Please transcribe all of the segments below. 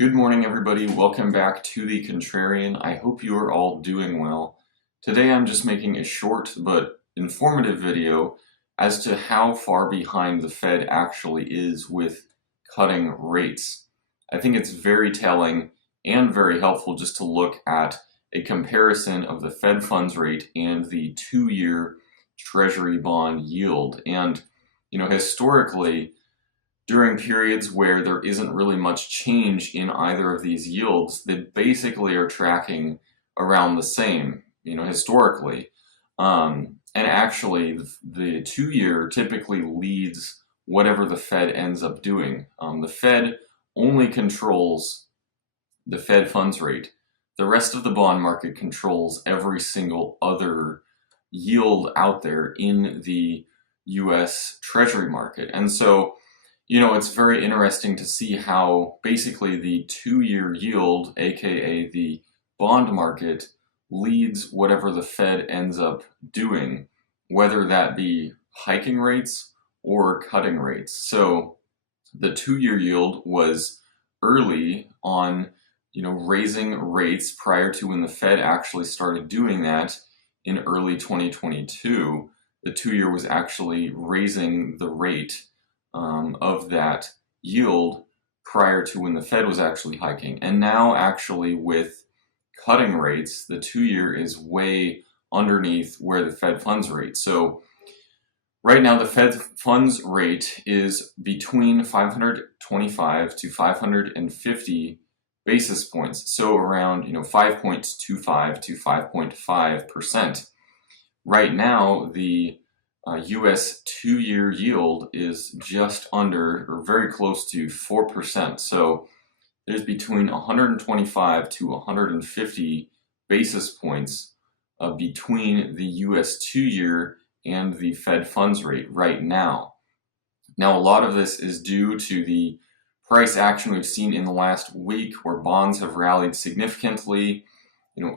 Good morning, everybody. Welcome back to The Contrarian. I hope you are all doing well. Today I'm just making a short but informative video as to how far behind the Fed actually is with cutting rates. I think it's very telling and very helpful just to look at a comparison of the Fed funds rate and the 2-year Treasury bond yield. And, historically, during periods where there isn't really much change in either of these yields, they basically are tracking around the same, historically. And actually, the 2-year typically leads whatever the Fed ends up doing. The Fed only controls the Fed funds rate. The rest of the bond market controls every single other yield out there in the US Treasury market. And so, it's very interesting to see how basically the 2-year yield, aka the bond market, leads whatever the Fed ends up doing, whether that be hiking rates or cutting rates. So the 2-year yield was early on, raising rates prior to when the Fed actually started doing that in early 2022. The 2-year was actually raising the rate of that yield prior to when the Fed was actually hiking. And now actually with cutting rates, the 2-year is way underneath where the Fed funds rate. So right now the Fed funds rate is between 525 to 550 basis points. So around 5.25 to 5.5%. Right now the US 2-year yield is just under or very close to 4%. So there's between 125 to 150 basis points between the US 2-year and the Fed funds rate right now. Now, a lot of this is due to the price action we've seen in the last week where bonds have rallied significantly.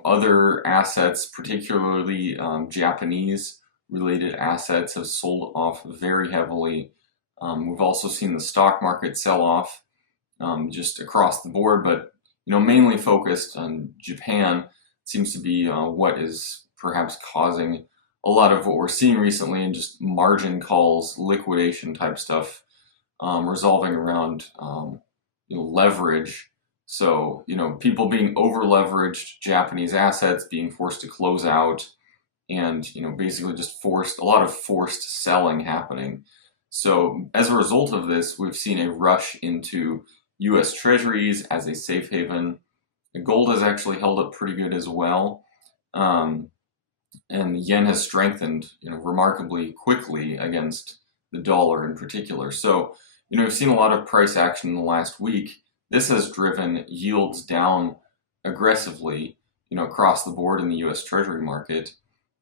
Other assets, particularly Japanese related assets, have sold off very heavily. We've also seen the stock market sell off just across the board, but mainly focused on Japan seems to be what is perhaps causing a lot of what we're seeing recently, and just margin calls, liquidation type stuff, resolving around leverage. So people being over leveraged, Japanese assets being forced to close out, and basically just a lot of forced selling happening. So as a result of this, we've seen a rush into US Treasuries as a safe haven. The gold has actually held up pretty good as well, and the yen has strengthened remarkably quickly against the dollar in particular. So we've seen a lot of price action in the last week. This has driven yields down aggressively across the board in the US Treasury market.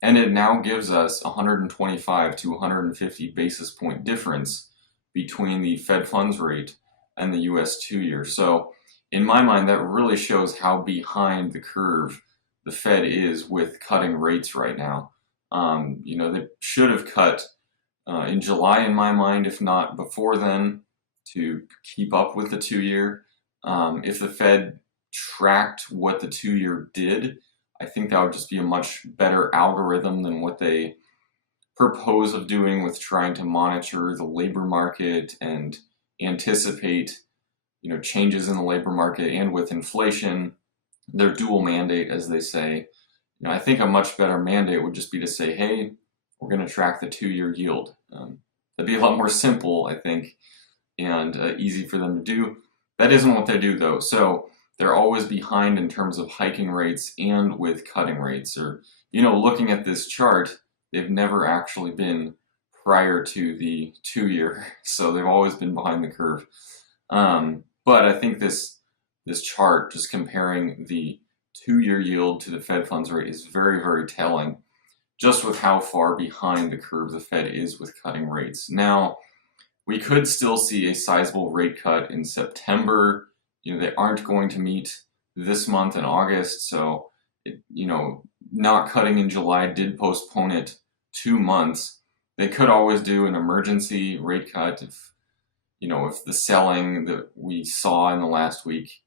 And it now gives us 125 to 150 basis point difference between the Fed funds rate and the US 2-year. So in my mind, that really shows how behind the curve the Fed is with cutting rates right now. They should have cut in July in my mind, if not before then, to keep up with the 2-year. If the Fed tracked what the 2-year did, I think that would just be a much better algorithm than what they propose of doing with trying to monitor the labor market and anticipate, changes in the labor market, and with inflation, their dual mandate, as they say. I think a much better mandate would just be to say, hey, we're going to track the 2-year yield. That'd be a lot more simple, I think, and easy for them to do. That isn't what they do, though. So they're always behind in terms of hiking rates and with cutting rates. Or, looking at this chart, they've never actually been prior to the 2-year. So they've always been behind the curve. But I think this chart, just comparing the 2-year yield to the Fed funds rate, is very, very telling, just with how far behind the curve the Fed is with cutting rates. Now, we could still see a sizable rate cut in September. They aren't going to meet this month in August, so not cutting in July did postpone it 2 months. They could always do an emergency rate cut if the selling that we saw in the last week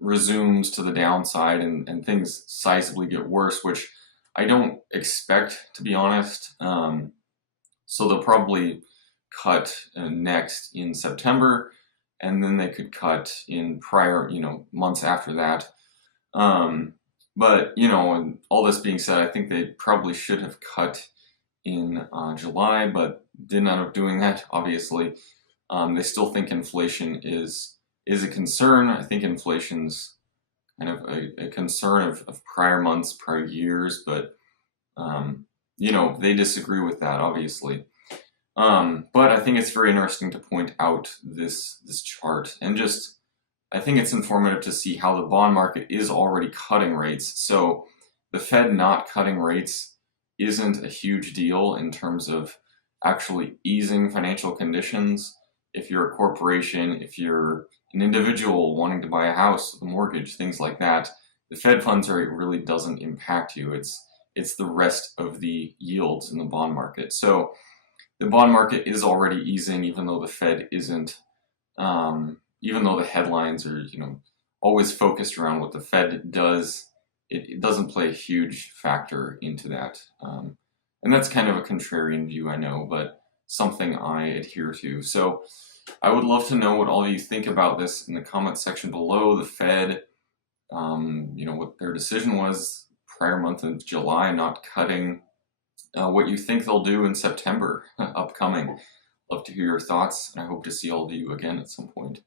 resumes to the downside and things sizably get worse, which I don't expect, to be honest. So they'll probably cut next in September, and then they could cut in prior, months after that. But, and all this being said, I think they probably should have cut in July, but didn't end up doing that, obviously. They still think inflation is a concern. I think inflation's kind of a concern of prior months, prior years, but they disagree with that, obviously. But I think it's very interesting to point out this chart, and just I think it's informative to see how the bond market is already cutting rates. So the Fed not cutting rates isn't a huge deal in terms of actually easing financial conditions. If you're a corporation, if you're an individual wanting to buy a house, a mortgage, things like that, the Fed funds rate really doesn't impact you. It's the rest of the yields in the bond market. So the bond market is already easing, even though the Fed isn't. Even though the headlines are, always focused around what the Fed does, it doesn't play a huge factor into that. And that's kind of a contrarian view, I know, but something I adhere to. So I would love to know what all you think about this in the comments section below. The Fed, what their decision was prior month of July, not cutting, what you think they'll do in September upcoming. Love to hear your thoughts, and I hope to see all of you again at some point.